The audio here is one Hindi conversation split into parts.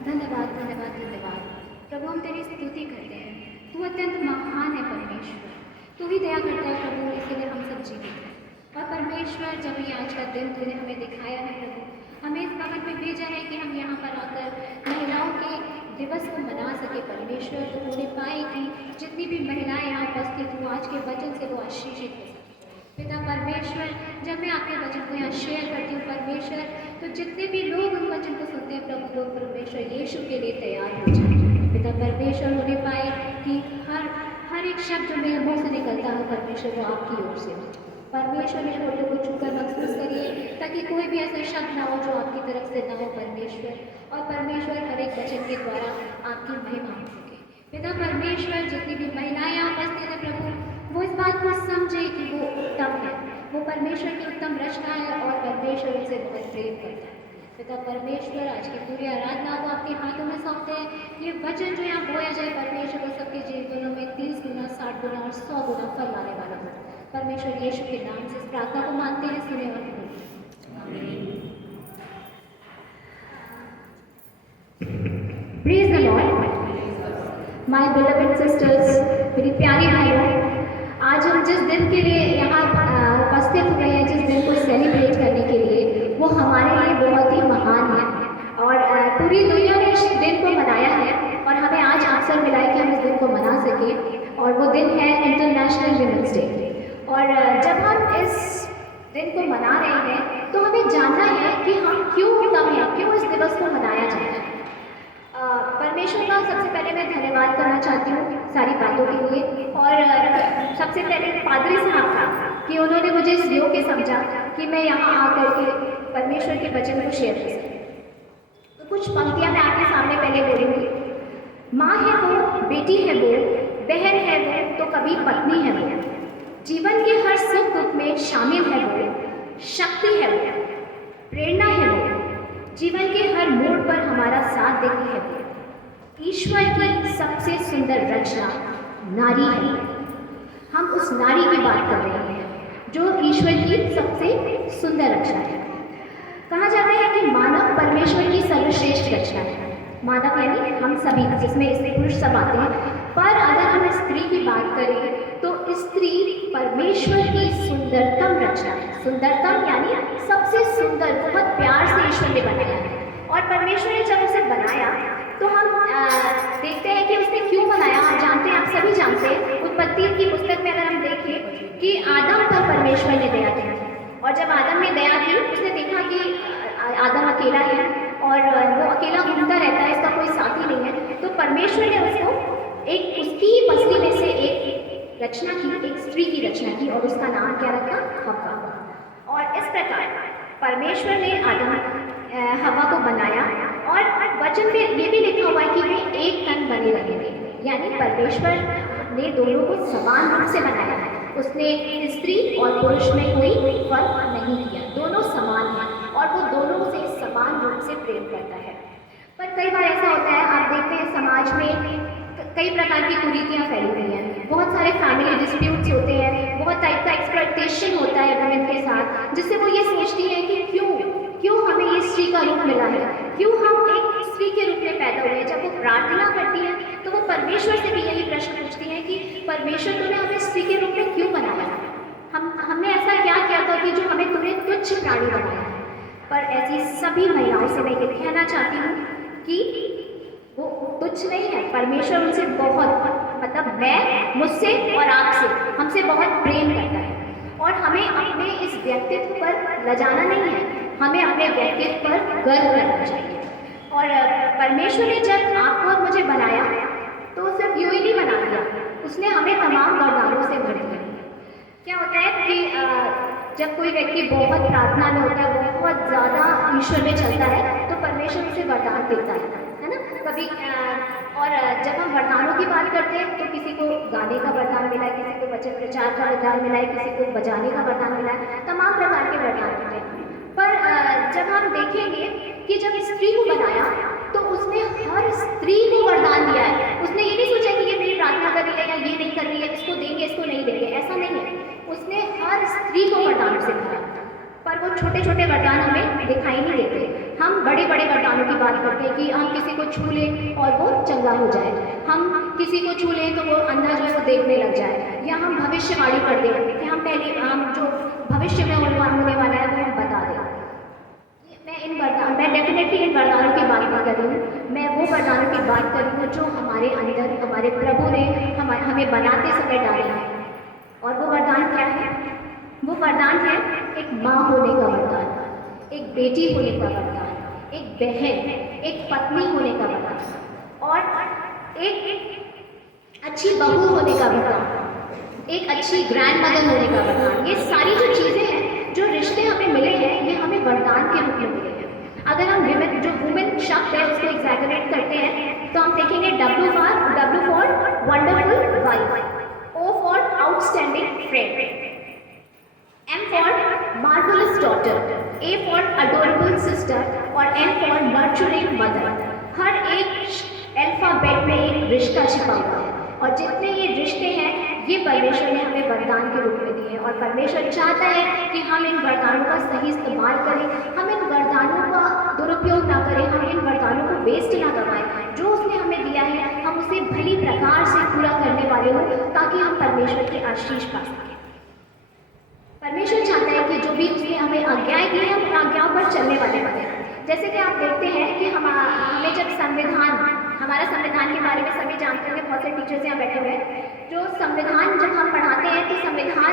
धन्यवाद, धन्यवाद, धन्यवाद। प्रभु हम तेरी स्तुति करते हैं। तू अत्यंत महान है परमेश्वर। तू ही दया करता है प्रभु, इसीलिए हम सब जीवित हैं। और परमेश्वर, जब ये आज का दिन तूने हमें दिखाया है प्रभु, हमें इस बात में भेजा है कि हम यहाँ पर आकर महिलाओं के दिवस को मना सके परमेश्वर। तो उन्हें पाए कि जितनी भी महिलाएं यहाँ उपस्थित हुआ आज के वचन से वो आशीषित हो सके। पिता परमेश्वर, जब मैं आपके वचन को यहाँ शेयर करती हूँ परमेश्वर, तो जितने भी लोग उन वचन को सुनते हैं प्रभु, लोग परमेश्वर यीशु के लिए तैयार हो जाए। पिता परमेश्वर, उन्हें पाए कि हर एक शब्द जो मेरे मुँह से निकलता है परमेश्वर, वो आपकी ओर से हो। परमेश्वर ने होठों को छूकर महसूस करिए, ताकि कोई भी ऐसा शब्द ना हो जो आपकी तरफ से ना हो परमेश्वर। और परमेश्वर हर एक वचन के द्वारा आपकी महिमा हो सके। पिता परमेश्वर, जितनी भी महिलाएं यहाँ उपस्थित हैं प्रभु, वो इस बात को समझे कि वो उत्तम है, वो परमेश्वर की उत्तम रचना है और परमेश्वर उसे बहुत प्रेम करता है। पिता परमेश्वर, आज की पूरी आराधना को आपके हाथों में सौंपते हैं। ये वचन जो यहाँ बोया जाए परमेश्वर, वो सबके जीवनों में 30 गुना, 60 गुना और 100 गुना फल लाने वाला हो। परमेश्वर यीशु के नाम से इस प्रार्थना को मानते हैं, सुने और कबूल। Praise the lord. My beloved sisters, मेरी प्यारी बहनों, आज हम जिस दिन के लिए यहाँ उपस्थित हुए हैं, जिस दिन को सेलिब्रेट करने के लिए, वो हमारे लिए बहुत ही महान है। और पूरी दुनिया ने इस दिन को मनाया है और हमें आज अवसर मिला है कि हम इस दिन को मना सकें। और वो दिन है इंटरनेशनल विमेंस डे। और जब हम इस दिन को मना रहे हैं तो हमें जानना है कि हम क्यों इस दिवस को मनाया जाता है। परमेश्वर का सबसे पहले मैं धन्यवाद करना चाहती हूँ सारी बातों के लिए। और सबसे पहले पादरी साहब का कि उन्होंने मुझे इस योग्य समझा कि मैं यहाँ आकर के परमेश्वर के वचन को शेयर कर सकूँ। तो कुछ पंक्तियाँ मैं आपके सामने पहले बोलूँगी। माँ है वो, बेटी है वो, बहन है वो, तो कभी पत्नी है वो, जीवन के हर सुख दुख में शामिल है वो, शक्ति है वो, प्रेरणा है वो, जीवन के हर मोड़ पर हमारा साथ देती है वो, ईश्वर की सबसे सुंदर रचना नारी है। हम उस नारी की बात कर रहे हैं जो ईश्वर की सबसे सुंदर रचना है। कहा जाता है कि मानव परमेश्वर की सर्वश्रेष्ठ रचना है। मानव यानी हम सभी, जिसमें स्त्री पुरुष सब आते हैं। पर अगर हम स्त्री की बात करें तो स्त्री परमेश्वर की सुंदरतम रचना है। सुंदरतम यानी सबसे सुंदर, बहुत प्यार से ईश्वर ने बनाया है। और परमेश्वर ने जब उसे बनाया तो हम देखते हैं कि उसने क्यों बनाया। हम जानते हैं, आप सभी जानते हैं, उत्पत्ति की पुस्तक में अगर हम देखें कि आदम पर परमेश्वर ने दया की। और जब आदम ने दया की, उसने देखा कि आदम अकेला है और वो अकेला घूमता रहता है, इसका कोई साथी नहीं है। तो परमेश्वर ने उसको एक उसकी ही पसली में से एक रचना की, एक स्त्री की रचना की और उसका नाम क्या रखा? हव्वा। और इस प्रकार परमेश्वर ने आदम हव्वा को बनाया। और वचन में ये भी लिखा हुआ है कि वे एक तन बने रहेंगे, यानी परमेश्वर ने दोनों को समान रूप से बनाया है। उसने स्त्री और पुरुष में कोई फर्क नहीं किया, दोनों समान हैं और वो दोनों से समान रूप से प्रेम करता है। पर कई बार ऐसा होता है, आप देखते हैं समाज में कई प्रकार की कुरीतियाँ फैली हुई हैं। बहुत सारे फैमिली डिस्प्यूट्स होते हैं, बहुत टाइप का एक्सप्लॉयटेशन होता है वुमेन के साथ, जिससे वो ये सोचती है कि क्यों हमें ये स्त्री का रूप मिला है, क्यों हम एक स्त्री के रूप में पैदा हुए हैं। जब वो प्रार्थना करती है तो वो परमेश्वर से भी यही प्रश्न पूछती है कि परमेश्वर तूने हमें स्त्री के रूप में क्यों बनाया? हमने ऐसा क्या किया था कि जो हमें तूने तुच्छ प्राणी बनाया है? पर ऐसी सभी महिलाओं से मैं ये कहना चाहती हूँ कि वो तुच्छ नहीं है। परमेश्वर उनसे बहुत, मतलब मैं, मुझसे और आपसे, हमसे बहुत प्रेम करता है। और हमें अपने इस व्यक्तित्व पर लजाना नहीं है, हमें अपने व्यक्तित्व पर गर्व करना चाहिए। और परमेश्वर ने जब आपको और मुझे बनाया तो सिर्फ यूँ ही नहीं बना दिया, उसने हमें तमाम वरदानों से भर दिया। क्या होता है कि जब कोई व्यक्ति बहुत प्रार्थना में होता है, बहुत ज़्यादा ईश्वर में चलता है, तो परमेश्वर उसे वरदान देता है ना। कभी और जब हम वरदानों की बात करते हैं तो किसी को गाने का वरदान मिला है, किसी को वचन प्रचार का वरदान मिला है, किसी को बजाने का वरदान मिला है, तमाम प्रकार के वरदान मिले हैं। पर जब हम देखेंगे कि जब स्त्री को बनाया तो उसने हर स्त्री को वरदान दिया है। उसने ये नहीं सोचा कि ये मेरी प्रार्थना कर रही है या ये नहीं कर रही है, इसको देंगे इसको नहीं देंगे, ऐसा नहीं है। उसने हर स्त्री को वरदान से भरा। पर वो छोटे छोटे वरदान हमें दिखाई नहीं देते। हम बड़े बड़े वरदानों की बात करते हैं कि हम किसी को छू लें और वो चंगा हो जाए, हम किसी को छू लें तो वो अंधा जो है वो देखने लग जाए, या हम भविष्यवाणी कर दें कि हम जो भविष्य में होने वाला है वो हम बता दें। मैं डेफिनेटली इन वरदानों की बात नहीं कर रही हूँ, मैं वो वरदानों की बात कर रही हूँ जो हमारे अंदर हमारे प्रभु ने हमें बनाते समय डाले हैं। और वो वरदान क्या है? वो वरदान है एक माँ होने का वरदान, एक बेटी होने का वरदान, एक बहन, एक पत्नी होने का वरदान, और एक अच्छी बहू होने का वरदान, एक अच्छी ग्रैंड मदर होने का वरदान। ये सारी जो चीज़ें हैं, जो रिश्ते हमें मिले हैं, ये हमें वरदान के रूप में मिले हैं। अगर हम वुमेन शब्द है उसको एग्जैगरेट करते हैं तो हम देखेंगे W for wonderful wife, O for outstanding friend, M for marvellous daughter, A for adorable sister और N फॉर नर्चरिंग मदर। हर एक अल्फाबेट में एक रिश्ता छिपा हुआ है, और जितने ये रिश्ते हैं ये परमेश्वर ने हमें वरदान के रूप में दिए हैं। और परमेश्वर चाहता है कि हम इन वरदानों का सही इस्तेमाल करें, हम इन वरदानों का दुरुपयोग ना करें, हम इन वरदानों को वेस्ट ना करवाएं। जो उसने हमें दिया है हम उसे भली प्रकार से पूरा करने वाले हों, ताकि हम परमेश्वर की आशीष पा सकें। परमेश्वर चाहता है कि जो भी उसने हमें आज्ञाएं दी हैं, हम उन आज्ञाओं पर चलने वाले बने। जैसे कि आप देखते हैं कि हमें जब हमारा संविधान के बारे में सभी जानते हैं, बहुत से टीचर्स यहाँ बैठे हुए हैं, जो संविधान जब हम पढ़ाते हैं तो संविधान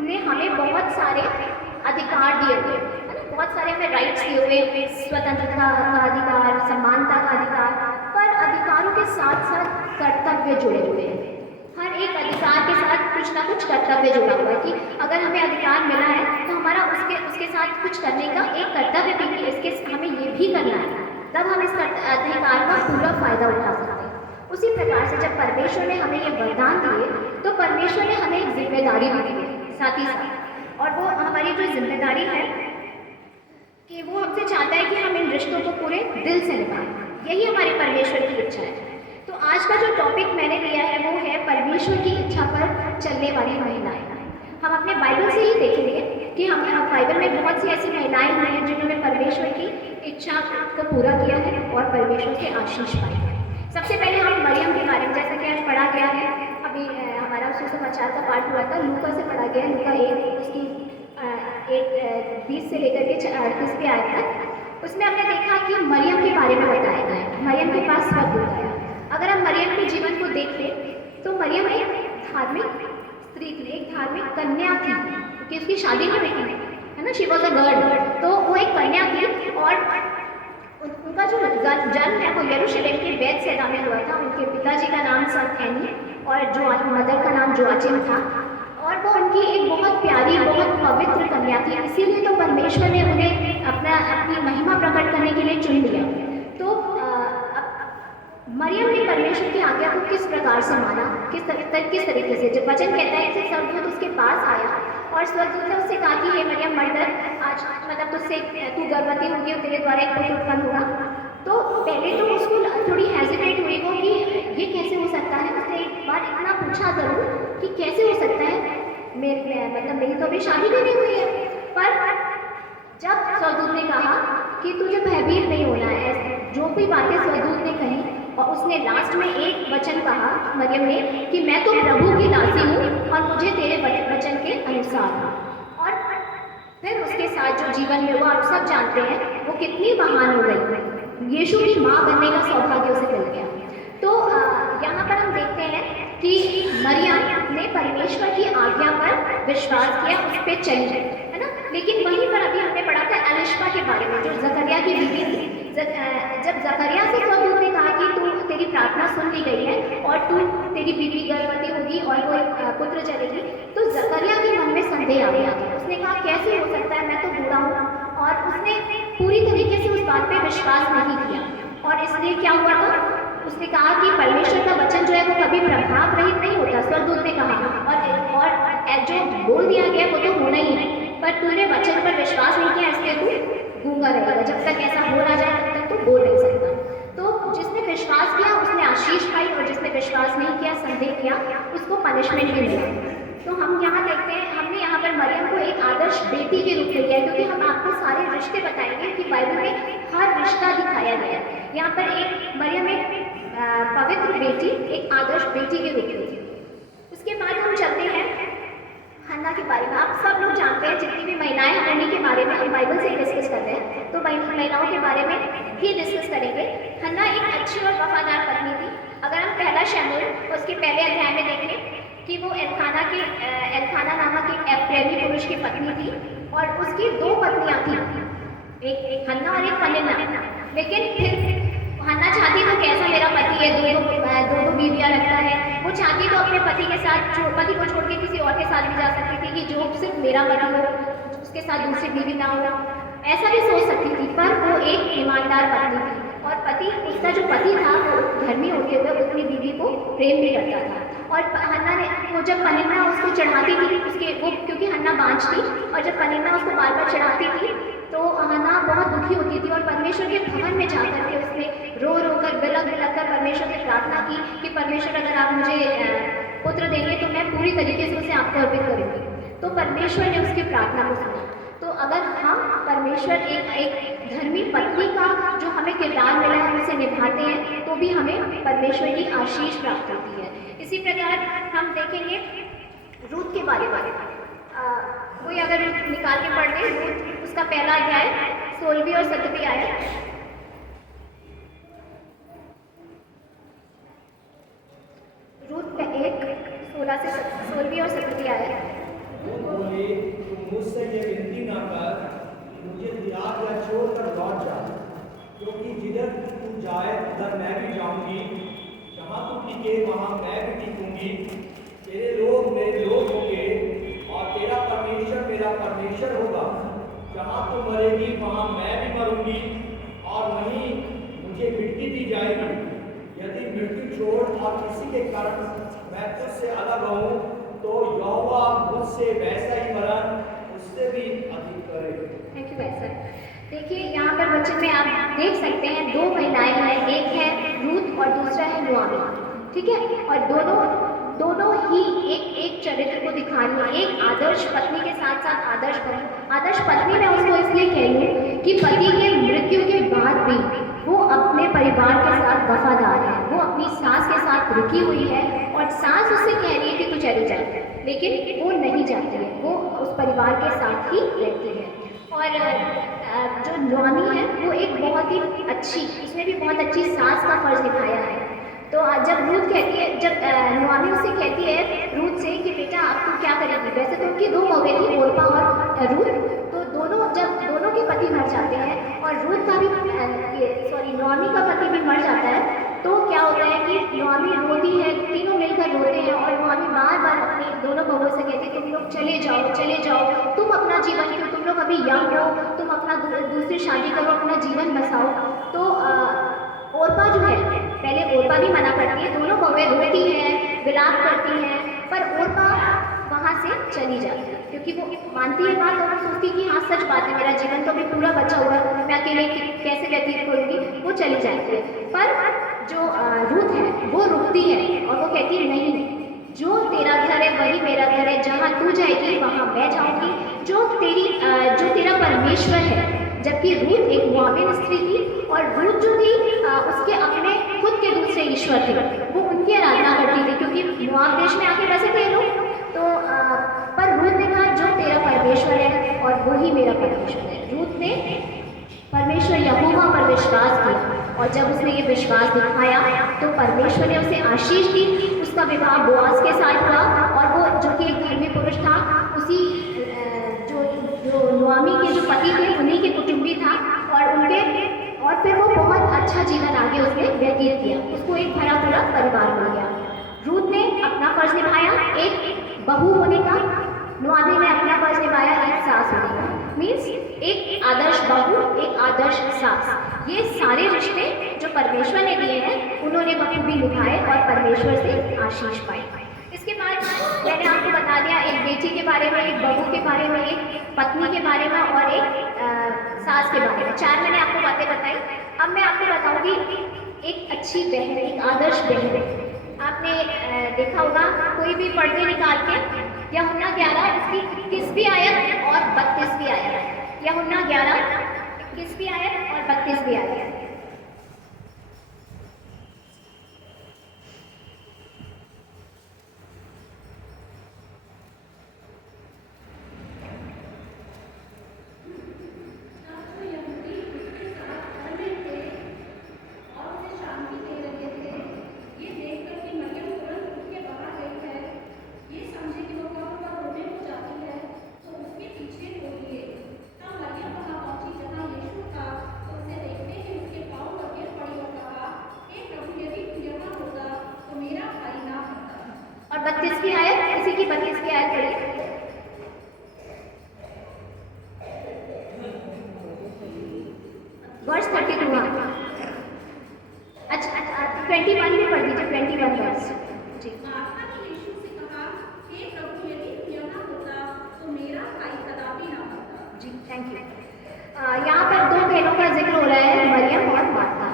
ने हमें बहुत सारे अधिकार दिए हुए हैं, है ना, बहुत सारे हमें राइट्स दिए हुए, स्वतंत्रता का अधिकार, समानता का अधिकार, पर अधिकारों के साथ साथ कर्तव्य जुड़े हुए हैं। हर एक अधिकार के साथ कुछ ना कुछ कर्तव्य जुड़ा हुआ है कि अगर हमें अधिकार मिला है तो हमारा उसके साथ कुछ करने का एक कर्तव्य भी कि इसके हमें ये भी करना है, तब हम इस अधिकार का पूरा फायदा उठा सकते हैं। उसी प्रकार से जब परमेश्वर ने हमें ये वरदान दिए तो परमेश्वर ने हमें एक जिम्मेदारी भी दी है साथ ही साथ, और वो हमारी जो जिम्मेदारी है कि वो हमसे चाहता है कि हम इन रिश्तों को पूरे दिल से निभाएं। यही हमारे परमेश्वर की इच्छा है। तो आज का जो टॉपिक मैंने लिया है वो है परमेश्वर की इच्छा पर चलने वाली महिलाएं। हम अपने बाइबल से ही देखेंगे कि हम बाइबल में बहुत सी ऐसी महिलाएं हुई हैं जिन्होंने परमेश्वर की इच्छा को पूरा किया है और परमेश्वर से आशीष पाई है। सबसे पहले हम मरियम के बारे में, जैसा कि आज पढ़ा गया है, अभी हमारा सुसमाचार का पाठ हुआ था, लूका से पढ़ा गया, लूका 1 उसकी 20 से लेकर के 38 पे आया तक। उसमें हमने देखा कि मरियम के बारे में बताया गया है, मरियम के पास स्वर्गदूत आया। अगर हम मरियम के जीवन को देखें तो मरियम एक धार्मिक स्त्री थी, एक धार्मिक कन्या थी, क्योंकि उसकी शादी नहीं हुई थी, है ना, शी वॉज अ गर्ल, तो वो एक कन्या थी। और उनका जो जन्म है वो यरूशलेम के बैतसैदा में हुआ था। उनके पिताजी का नाम संत एनी और जो मदर का नाम जोआचिन था, और वो उनकी एक बहुत प्यारी, बहुत पवित्र कन्या थी। इसीलिए तो परमेश्वर ने उन्हें अपनी महिमा प्रकट करने के लिए चुन लिया। तो मरियम ने परमेश्वर की आज्ञा को किस प्रकार से माना, किस तरीके से, जब वचन कहता है कि स्वर्गदूत उसके पास आया और स्वर्गदूत ने उससे कहा कि हे मरियम मर्दर, आज मतलब तू गर्भवती होगी और तेरे द्वारा एक पुत्र उत्पन्न होगा। तो पहले तो उसको थोड़ी हेजिटेट हुई वो कि ये कैसे हो सकता है। उसने एक बार इतना पूछा जरूर कि कैसे हो सकता है, मेरी तो अभी शादी भी नहीं हुई है। पर जब स्वर्गदूत ने कहा कि तुझे भयभीत नहीं होना है, जो भी बातें स्वर्गदूत ने कही, और उसने लास्ट में एक वचन कहा मरियम ने कि मैं तो प्रभु की दासी हूँ और मुझे तेरे वचन के अनुसार हूँ। और फिर उसके साथ जो जीवन में वो आप सब जानते हैं वो कितनी महान हो गई, यीशु की माँ बनने का सौभाग्य उसे मिल गया। तो यहाँ पर हम देखते हैं कि मरियम ने परमेश्वर की आज्ञा पर विश्वास किया, उस पर चली, है ना। लेकिन वहीं पर अभी हमने पढ़ा था एलिशबा के बारे में, जो जकरिया की बीवी थी। जब जकरिया से स्वर्गदूत ने कहा कि तेरी प्रार्थना सुन ली गई है और तेरी बीवी गर्भवती होगी और वो पुत्र जनेगी, तो जकरिया के मन में संदेह आ गया। उसने कहा कैसे हो सकता है, मैं तो बूढ़ा हूँ। और उसने पूरी तरीके से उस बात पे विश्वास नहीं किया, और इसलिए क्या हुआ था, उसने कहा कि परमेश्वर का वचन जो है वो कभी प्रभाव रहित नहीं होता, स्वर्गदूत ने कहा, और जो बोल दिया गया वो तो होना ही है, पर तूने वचन पर विश्वास नहीं किया, इसलिए तू गूंगा रहेगा, जब तक ऐसा हो ना जाए तब तक तू बोल नहीं सकता। तो जिसने विश्वास किया उसने आशीष पाई, और जिसने विश्वास नहीं किया, संदेह किया, उसको पनिशमेंट भी मिला। तो हम यहाँ देखते हैं, हमने यहाँ पर मरियम को एक आदर्श बेटी के रूप में लिया, क्योंकि हम आपको सारे रिश्ते बताएंगे कि बाइबल में हर रिश्ता दिखाया गया है। यहाँ पर एक मरियम एक पवित्र बेटी, एक आदर्श बेटी के रूप में थी। उसके बाद हम चलते हैं हन्ना के बारे में। आप सब लोग जानते हैं, जितनी भी महिलाएं हैं उन्हीं के बारे में हम बाइबल से डिस्कस कर रहे हैं, तो महिलाओं के बारे में ही डिस्कस करेंगे। हन्ना एक अच्छी और वफादार पत्नी थी। अगर हम पहला शमूएल उसके पहले अध्याय में देखें कि वो एल्काना नामक एक प्रेमी पुरुष की पत्नी थी और उसकी 2 पत्नियां थी, एक हन्ना और एक पनिन्ना। लेकिन फिर हन्ना चाहती तो कैसा मेरा पति है, दो बीवियां रखता है, वो चाहती तो अपने पति के साथ पति को छोड़ के किसी और के साथ भी जा सकती थी कि जो सिर्फ मेरा पति हो, उसके साथ दूसरी बीवी ना हो, ऐसा भी सोच सकती थी। पर वो एक ईमानदार पत्नी थी और उसका जो पति था वो धर्मी होते हुए अपनी बीवी को प्रेम भी करता था। और हन्ना ने वो जब पनिन्ना उसको चढ़ाती थी क्योंकि हन्ना बांझ थी, और जब पनिन्ना उसको बार बार चढ़ाती थी तो हन्ना बहुत दुखी होती थी और परमेश्वर के भवन में जाकर के उसने रो रो कर बिलख कर परमेश्वर से प्रार्थना की कि परमेश्वर अगर आप मुझे पुत्र देंगे तो मैं पूरी तरीके से उसे आपको अर्पित करूँगी। तो परमेश्वर ने उसकी प्रार्थना को सुना। तो अगर हम परमेश्वर एक धर्मी पत्नी का जो हमें किरदार मिला है हम उसे निभाते हैं तो भी हमें परमेश्वर की आशीष प्राप्त होती है। इसी प्रकार हम देखेंगे रूत के बारे में। कोई अगर निकाल के पढ़ दे रूत उसका पहला अध्याय 16वीं और 17वीं आयत। रूत 1:16 से 16वीं और 17वीं आयत। वो बोले, तुम मुझसे ये विनती ना कर, मुझे त्याग या छोड़ कर लौट जा, क्योंकि जिधर तू जाए उधर मैं भी जाऊंगी, जहाँ तू टिके वहाँ मैं भी टिकूंगी। तेरे लोग मेरे लोग होंगे और तेरा परमेश्वर मेरा परमेश्वर होगा। जहाँ तू मरेगी वहाँ मैं भी मरूंगी और वहीं मुझे मिट्टी दी जाएगी। यदि मृत्यु छोड़ और किसी के कारण मैं तुझसे अलग रहूं तो यहोवा मुझसे वैसा ही वरन उससे भी अधिक करे। थैंक यू भाई सर। देखिए यहाँ पर वचन में आप देख सकते हैं 2 महिलाएं हैं, एक है रूत और दूसरा है नुआमी, ठीक है। और दोनों ही एक चरित्र को दिखा रही है, एक आदर्श पत्नी के साथ साथ आदर्श पत्नी मैं उसको इसलिए कह रही हूँ कि पति के मृत्यु के बाद भी वो अपने परिवार के साथ वफादार है। वो अपनी सास के साथ रुकी हुई है और सास उससे कह रही है कि तू चली जा, लेकिन वो नहीं जाती है, वो उस परिवार के साथ ही रहती है। और जो नुआमी है वो एक बहुत ही अच्छी, उसने भी बहुत अच्छी सास का फर्ज निभाया है। तो जब रूत कहती है, जब नुआमी उससे कहती है रूत से कि बेटा अब तू क्या करेगी, वैसे तो उनकी 2 बहुएं थी, ओर्पा और रूत, तो जब दोनों के पति मर जाते हैं और रूत का भी नुआमी का पति भी मर जाता है, तो क्या होता है कि नुआमी रोती है, तीनों मिलकर रोते हैं और नुआमी बार बार अपनी दोनों बहुओं से कहती है तुम लोग चले जाओ, तुम अपना जीवन क्यों, तुम लोग अभी यंग हो, तुम अपना दूसरी शादी करो, अपना जीवन बसाओ। तो ओर्पा जो है, पहले ओर्पा भी मना करती है, दोनों बहुएं रोती हैं, विलाप करती हैं, पर ओर्पा वहाँ से चली जाती है क्योंकि वो मानती है बात और सोचती कि हाँ सच बात है, मेरा जीवन तो अभी पूरा बचा हुआ है, मैं अकेले कैसे व्यतीत करूँगी, वो चली जाती है। पर जो रूत है वो रुकती है और वो कहती है नहीं, जो तेरा घर है वही मेरा घर है, जहाँ तू जाएगी वहाँ मैं जाऊँगी, जो तेरा परमेश्वर है। जबकि रूत एक मोआबिन स्त्री थी और रूत जो थी उसके अपने खुद के दूसरे ईश्वर थे, वो उनकी आराधना करती थी क्योंकि मोआब देश में आके बसे थे लोग। तो पर रूत ने कहा जो तेरा परमेश्वर है और वही मेरा परमेश्वर है। रूत ने परमेश्वर यहोवा पर विश्वास किया और जब उसने ये विश्वास दिखाया तो परमेश्वर ने उसे आशीष दी। उसका विवाह बोआज के साथ हुआ और वो जो कि एक धर्मी पुरुष था, उसी जो नुआमी के जो पति थे उन्हीं के कुटुंबी था और फिर वो बहुत अच्छा जीवन आगे उसने व्यतीत किया, उसको एक भरा पूरा परिवार मिल गया। रूत ने अपना फर्ज निभाया एक बहू होने का, नुआमी ने अपना फर्ज निभाया एक सास होने का। मीन्स एक आदर्श बहू, एक आदर्श सास, ये सारे रिश्ते जो परमेश्वर ने दिए हैं उन्होंने बखूबी निभाए और परमेश्वर से आशीष पाई। इसके बाद मैंने आपको बता दिया एक बेटी के बारे में, एक बहू के बारे में, एक पत्नी के बारे में और एक सास के बारे में। 4 मैंने आपको बातें बताई। अब मैं आपको बताऊंगी एक अच्छी बहन, एक आदर्श बहन। आपने देखा होगा, कोई भी पढ़ते निकाल के यूहन्ना 11 इसकी 21वीं आयत और 32वीं आयत, यूहन्ना 11 21वीं आयत और 32वीं आयत। 21 में पढ़ दीजिए, 21 वर्स। जी मार्था ने यीशु से कहा, हे प्रभु, यदि यह होता तो मेरा भाई कदापि ना मरता। जी, थैंक यू। यहाँ पर दो बहनों का जिक्र हो रहा है, मरियम और मार्था।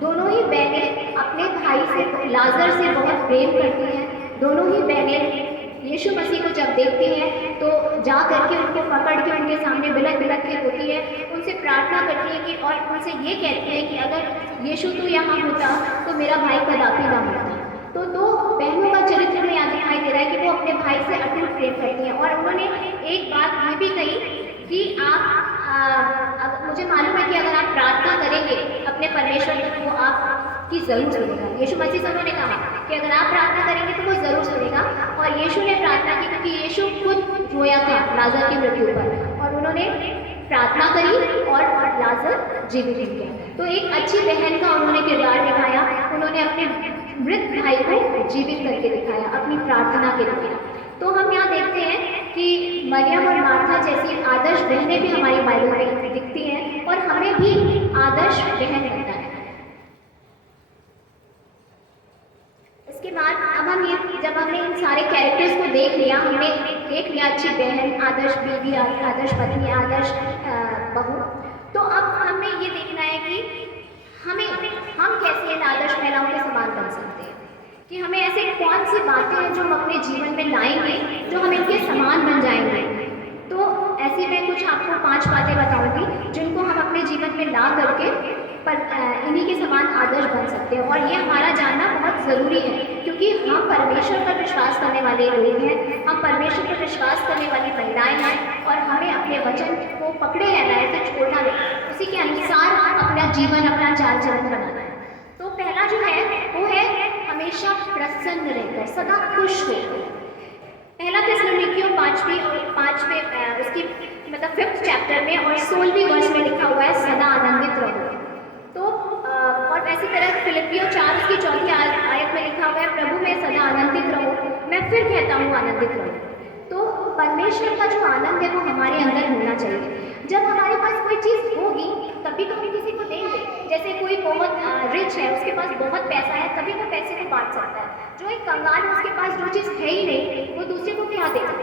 दोनों ही बहनें अपने भाई से, लाजर से बहुत प्रेम करती हैं। दोनों ही बहनें यीशु मसीह को जब देखती हैं तो जा करके उनको पकड़ के उनके सामने बिलख बिलख के रोती है, उनसे प्रार्थना करती है कि, और उनसे ये कहती है कि अगर यीशु तो यहाँ होता तो मेरा भाई कदापि ना मरता। तो दो बहनों का चरित्र में यहाँ दिखाई दे रहा है कि वो अपने भाई से अटूट प्रेम करती हैं। और उन्होंने एक बात ये भी कही कि अब मुझे मालूम है कि अगर आप प्रार्थना करेंगे अपने परमेश्वर तक, वो आपकी ज़रूर सुनेगा। यीशु मसीह से उन्होंने कहा कि अगर आप प्रार्थना करेंगे तो वो ज़रूर सुनेगा। और यीशु ने प्रार्थना की क्योंकि यीशु खुद रोया था लाजर की मृत्यु पर, और उन्होंने प्रार्थना करी और लाजर जीवित हो गया। तो एक अच्छी बहन का उन्होंने किरदार निभाया। उन्होंने अपने मृत भाई को जीवित करके दिखाया अपनी प्रार्थना के द्वारा। तो हम यहाँ देखते हैं कि मरियम और मार्था जैसी आदर्श बहनें भी हमारी बाइबल में दिखती हैं, और हमें भी आदर्श बहन बनना है। इसके बाद अब हम ये, जब हमने इन सारे कैरेक्टर्स को देख लिया, हमने देख लिया अच्छी बहन, आदर्श बीवी, आदर्श पत्नी, आदर्श बहू, तो अब हमें ये देखना है कि हम कैसे इन आदर्श महिलाओं के समान बन सकते हैं, कि हमें ऐसे कौन सी बातें हैं जो हम अपने जीवन में लाएंगे जो हम इनके समान बन जाएंगे। तो ऐसे मैं कुछ आपको 5 बातें बताऊंगी जिनको हम अपने जीवन में ला करके इन्हीं के समान आदर्श बन सकते हैं। और ये हमारा जानना बहुत ज़रूरी है, क्योंकि हम परमेश्वर पर विश्वास करने वाले लोग हैं, हम परमेश्वर पर विश्वास करने वाली महिलाएं हैं, और हमें अपने वचन को पकड़े रहना है, तो छोड़ना नहीं, उसी के अनुसार अपना जीवन, अपना चाल चलन बनाना है। तो पहला जो है वो है हमेशा प्रसन्न रहकर, सदा खुश होकर। पहला थिस्सलुनीकियों 5वें उसकी मतलब 5th चैप्टर में और 16वीं वर्ष में लिखा हुआ है, सदा आनंदित रहो। तो और ऐसी तरह फिलिपियों 4 उसकी 4वीं आयत में लिखा हुआ है, प्रभु में सदा आनंदित रहो, मैं फिर कहता हूँ आनंदित रहो। तो परमेश्वर का जो आनंद है वो हमारे अंदर होना चाहिए। जब हमारे पास कोई चीज़ होगी तभी तो हम किसी को देंगे। जैसे कोई बहुत रिच है, उसके पास बहुत पैसा है, तभी वो पैसे को बांट सकता है। जो एक कंगाल है, उसके पास जो चीज़ है ही नहीं, वो दूसरे को क्या देगा।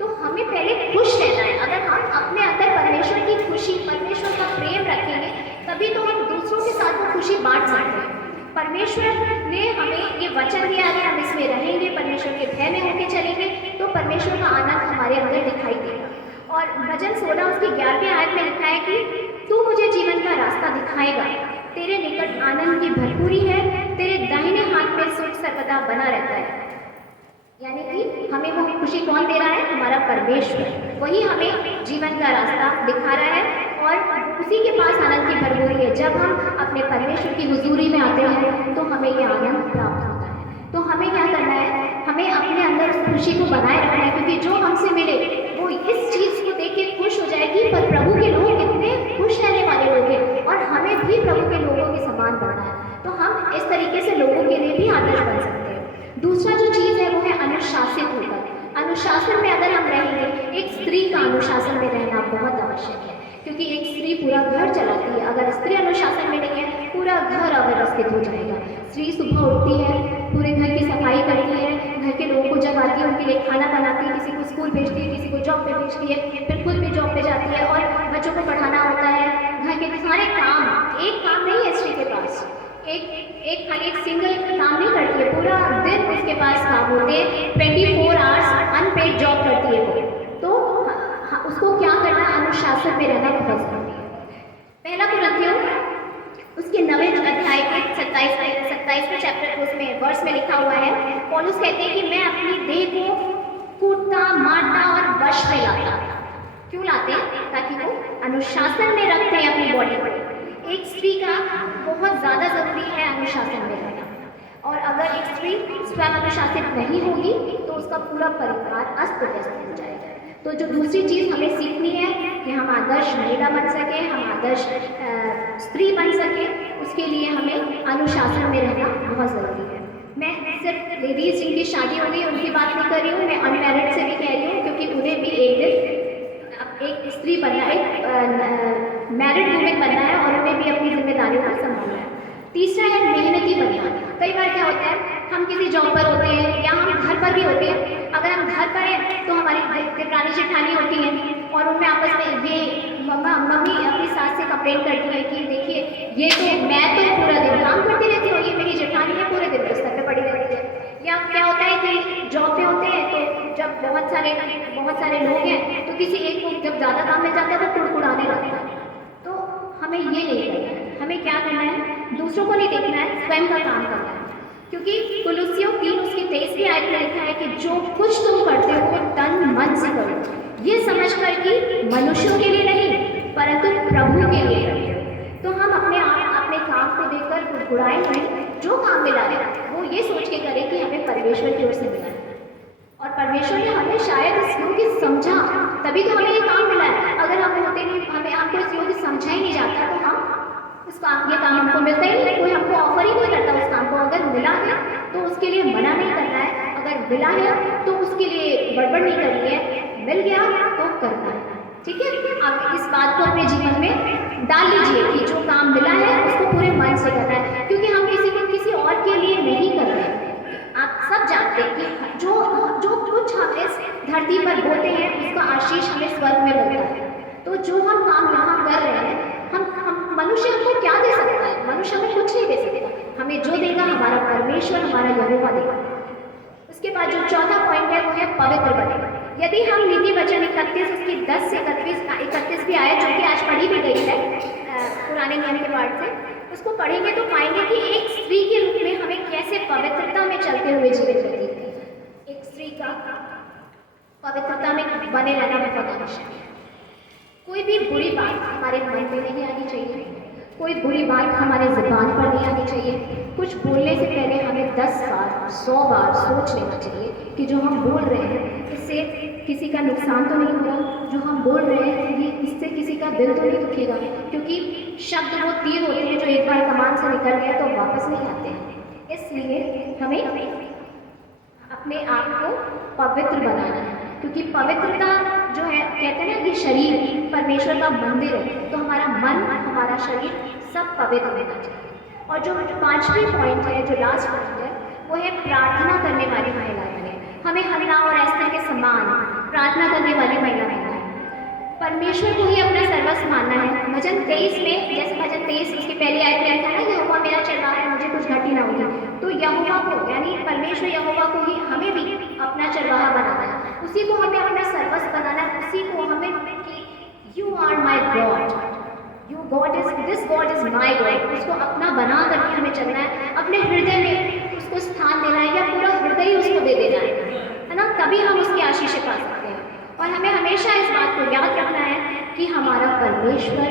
तो हमें पहले खुश रहना है। अगर हम अपने अंदर परमेश्वर की खुशी, परमेश्वर का प्रेम रखेंगे, तभी तो हम दूसरों के साथ वो खुशी बांट सकते हैं। परमेश्वर ने हमें ये वचन दिया, अगर हम इसमें रहेंगे, परमेश्वर के भय में होकर चलेंगे, तो परमेश्वर का आनंद हमारे अंदर दिखाई देगा। और भजन 16 उसकी 11वीं आयत में लिखा है कि तू मुझे जीवन का रास्ता दिखाएगा, तेरे निकट आनंद की भरपूरी है, तेरे दाहिने हाथ में सुख सर्वदा बना रहता है। यानी कि हमें वो खुशी कौन दे रहा है? हमारा परमेश्वर। वही हमें जीवन का रास्ता दिखा रहा है, और उसी के पास आनंद की भरपूरी है। जब हम अपने परमेश्वर की हुजूरी में आते हैं तो हमें ये आनंद प्राप्त होता है। तो हमें क्या करना है? हमें अपने अंदर उस खुशी को बनाए रखना है, क्योंकि जो हमसे मिले वो इस चीज़ को देख के खुश हो जाएगी, पर प्रभु के लोग कितने खुश रहने वाले लोग हैं, और हमें भी प्रभु के लोगों के समान बनना है। तो हम इस तरीके से लोगों के लिए भी आदर्श बन सकते हैं। दूसरा जो चीज़ है वो है अनुशासित होकर। अनुशासन में अगर हम रहेंगे, एक स्त्री का अनुशासन में रहना बहुत आवश्यक है, क्योंकि एक स्त्री पूरा घर चलाती है। अगर स्त्री अनुशासन में नहीं है, पूरा घर अव्यवस्थित हो जाएगा। स्त्री सुबह उठती है, पूरे घर की सफाई करती है, घर के लोगों को जगाती है, उनके लिए खाना बनाती है, किसी को स्कूल भेजती है, किसी को जॉब पे भेजती है, फिर खुद भी जॉब पे जाती है, और बच्चों को पढ़ाना होता है। घर के सारे काम, एक काम नहीं है स्त्री के पास, एक खाली एक सिंगल काम नहीं करती है, पूरा दिन उसके पास काम होते हैं। 24 आवर्स अनपेड जॉब करती है वो। तो उसको क्या करना है? अनुशासन में रहना बहुत जरूरी है। पहला कुरिन्थियों उसके 9वें अध्याय के 27वें चैप्टर उसमें वर्ष में लिखा हुआ है, पौलुस कहते हैं कि मैं अपनी देह को कूटता, मारता और वश में लाता। क्यों लाते? ताकि वो अनुशासन में रखते हैं अपनी बॉडी को। एक स्त्री का बहुत ज़्यादा ज़रूरी है अनुशासन में रहना, और अगर एक स्त्री स्वयं अनुशासित नहीं होगी तो उसका पूरा परिवार अस्त व्यस्त हो जाएगा। तो जो दूसरी चीज़ हमें सीखनी है कि हम आदर्श महिला बन सके, हम आदर्श स्त्री बन सके, उसके लिए हमें अनुशासन में रहना बहुत ज़रूरी है। मैं सिर्फ लेडीज़ जिनकी शादी हो गई उनकी बात नहीं कर रही हूँ, मैं अनमैरिड से भी कह रही हूँ, क्योंकि उन्हें भी एक दिन एक स्त्री बनना है, एक मैरिड वुमेन बनना है, और उन्हें भी अपनी जिम्मेदारियों को संभालना है। तीसरा है मेहनती बनियान। कई बार क्या होता है, हम किसी जॉब पर होते हैं या हम घर पर भी होते हैं। अगर हम घर पर हैं तो हमारी देवरानी जेठानी होती हैं और उनमें आपस में ये मम्मी अपनी सास से कंप्लेन करती है कि देखिए ये तो मैं तो पूरा दिन काम करती रहती हूँ, ये मेरी जेठानी है पूरे दिन बिस्तर पे पड़ी रहती है। या क्या होता है कि जॉब पे होते हैं तो जब बहुत सारे लोग हैं तो किसी एक को जब ज़्यादा काम मिल जाता है तो कुड़कुड़ाने लगता है। तो हमें ये नहीं करना है, हमें क्या करना है, दूसरों को नहीं देखना है, स्वयं का काम करना है। क्योंकि कुलुस्सियों 3:23 की आयत में लिखा है कि जो कुछ तुम करते हो तन मन से करो, ये समझकर कि मनुष्यों के लिए नहीं परंतु प्रभु के लिए करते हो। तो हम अपने काम को देखकर कुड़कुड़ाए नहीं, जो काम मिला है वो ये सोच के करें कि हमें परमेश्वर की ओर से मिला है और परमेश्वर ने हमें शायद इस योग्य समझा, तभी तो हमें ये काम मिला है। अगर हम होते नहीं, हमें आपको इस योग्य समझा ही नहीं जाता तो हम ये काम हमको मिलता ही नहीं, कोई हमको ऑफर ही नहीं करता उस काम को। अगर मिला है तो उसके लिए मना नहीं करना है, अगर मिला है तो उसके लिए गड़बड़ नहीं करनी है, मिल गया तो करना है। ठीक है, आप इस बात को अपने जीवन में डाल लीजिए कि जो काम मिला है उसको पूरे मन से करना है, क्योंकि हम किसी और के लिए नहीं कर रहे हैं। आप सब जानते हैं कि जो कुछ हम इस धरती पर बोते हैं उसका आशीष हमें स्वर्ग में मिलता है। तो जो हम काम यहाँ कर रहे हैं, हम मनुष्य हमको क्या दे सकता है? मनुष्य हमें कुछ नहीं दे सकता। हमें जो देगा हमारा परमेश्वर, हमारा यहोवा देगा। उसके बाद जो चौथा पॉइंट है वो है पवित्र बने। यदि हम नीति वचन 31 उसकी 10 से 31 भी आए, जो कि आज पढ़ी भी गई है पुराने नियम के पाठ से, उसको पढ़ेंगे तो पाएंगे कि एक स्त्री के रूप में हमें कैसे पवित्रता में चलते हुए जीवन व्यतीत करना है। एक स्त्री का पवित्रता में बने रहना बहुत आवश्यक है। कोई भी बुरी बात हमारे मन में नहीं आनी चाहिए, कोई बुरी बात हमारे ज़ुबान पर नहीं आनी चाहिए। कुछ बोलने से पहले हमें 10 बार 100 बार सोच लेना चाहिए कि जो हम बोल रहे हैं इससे किसी का नुकसान तो नहीं होगा, जो हम बोल रहे हैं ये इससे किसी का दिल तो नहीं दुखेगा, क्योंकि शब्द वो तीर होते हैं जो एक बार कमान से निकल गए तो वापस नहीं आते हैं। इसलिए हमें अपने आप को पवित्र बनाना है, क्योंकि पवित्रता जो है, कहते हैं ना कि शरीर परमेश्वर का मंदिर है, तो हमारा मन, हमारा शरीर सब पवित्र होना चाहिए। और जो 5वीं पॉइंट है, जो लास्ट पॉइंट है, वो है प्रार्थना करने वाली महिलाएं बने। हमें हन्ना और एस्तर के समान प्रार्थना करने वाली महिला बनना है। परमेश्वर को ही अपना सर्वस्व मानना है। भजन 23 में, जैसे भजन 23 उसकी पहली आयत में लिखा है ना, यहोवा मेरा चरवाहा है, मुझे कुछ घटी ना होगी। तो यहोवा को, यानी परमेश्वर यहोवा को ही हमें भी अपना चरवाहा बनाना है, उसी को हमें अपना सर्वस्व बनाना है, उसी को हमें कि you are my God, this God is my God, उसको अपना बना करके हमें चलना है, अपने हृदय में उसको स्थान देना है, या पूरा हृदय ही उसको दे देना है ना, तभी हम उसकी आशीष पा सकते हैं। और हमें हमेशा इस बात को याद रखना है कि हमारा परमेश्वर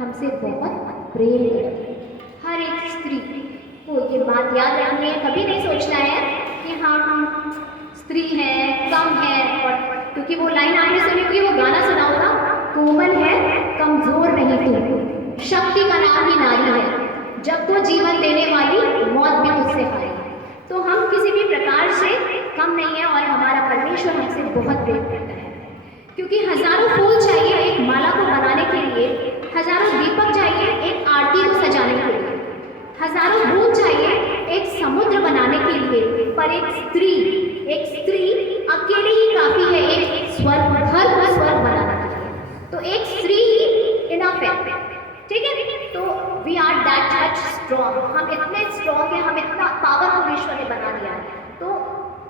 हमसे बहुत प्रेम करता है। हर एक स्त्री को ये बात याद रखनी है, कभी नहीं सोचना है कि हाँ हम स्त्री हैं, कम है। और क्योंकि वो लाइन आपने सुनी होगी, वो गाना सुना होगा, कोमल है कमजोर नहीं तू, शक्ति का नाम ही नारी है, जब तो जीवन देने वाली मौत भी तुझसे हारी। तो हम किसी भी प्रकार से कम नहीं है और हमारा परमेश्वर हमसे बहुत प्रेम करता है। क्योंकि हजारों फूल चाहिए एक माला को बनाने के लिए, हजारों दीपक चाहिए एक आरती को सजाने के लिए, हजारों बूंद चाहिए एक समुद्र बनाने के लिए, पर एक स्त्री अकेली ही काफी है एक स्वर्ग, घर को स्वर्ग बनाने के लिए। तो एक स्त्री ही इनफ है, ठीक है। तो we are that much strong, हम इतने स्ट्रॉन्ग हैं, हम इतना पावरफुल ईश्वर ने बना दिया है। तो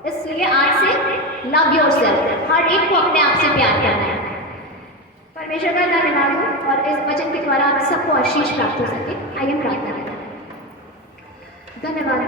इसलिए आज से लव योरसेल्फ, हर एक को अपने आप से प्यार करना है। परमेश्वर का धन्यवाद हो और इस वचन के द्वारा आप सबको आशीष प्राप्त हो सके। आइए प्रार्थना करें। धन्यवाद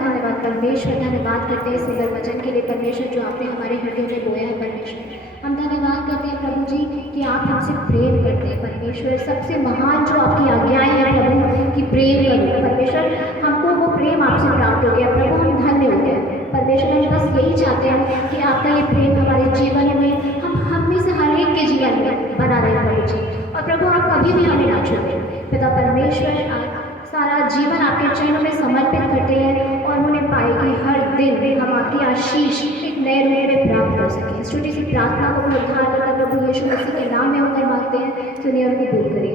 परमेश्वर, धन्यवाद करते हैं सुंदर वचन के लिए परमेश्वर, जो आपने हमारे हृदय में बोया है परमेश्वर। हम धन्यवाद करते हैं प्रभु जी कि आप हमसे प्रेम करते हैं परमेश्वर। सबसे महान जो आपकी आज्ञाएं हैं प्रभु कि प्रेम करो परमेश्वर, हमको वो प्रेम आपसे प्राप्त हो गया प्रभु, हम धन्य हो गए परमेश्वर। हम बस यही चाहते हैं कि आपका ये प्रेम हमारे जीवन में, हम में से हर एक के जीवन में बना रहे प्रभु जी। और प्रभु आप कभी भी हमें ना छोड़ें पिता परमेश्वर। सारा जीवन आपके चरणों में समर्पित करते हैं और उन्हें पाए कि हर दिन हम आपकी आशीष एक नए रूप में प्राप्त कर सकें। इस छोटी सी प्रार्थना को उद्धार करता प्रभु यीशु मसीह के नाम में होकर मांगते हैं, सुनिए और कबूल करिए।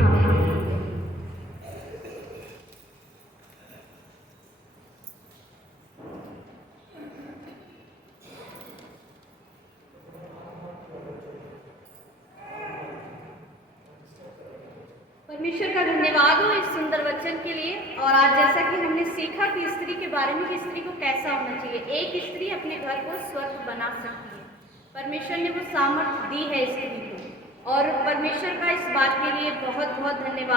आमीन। परमेश्वर का धन्यवाद हो इस सुंदर वचन के लिए। और आज जैसा कि हमने सीखा कि स्त्री के बारे में कि स्त्री को कैसा होना चाहिए, एक स्त्री अपने घर को स्वर्ग बना सकती है। परमेश्वर ने वो सामर्थ्य दी है स्त्री को, और परमेश्वर का इस बात के लिए बहुत बहुत धन्यवाद।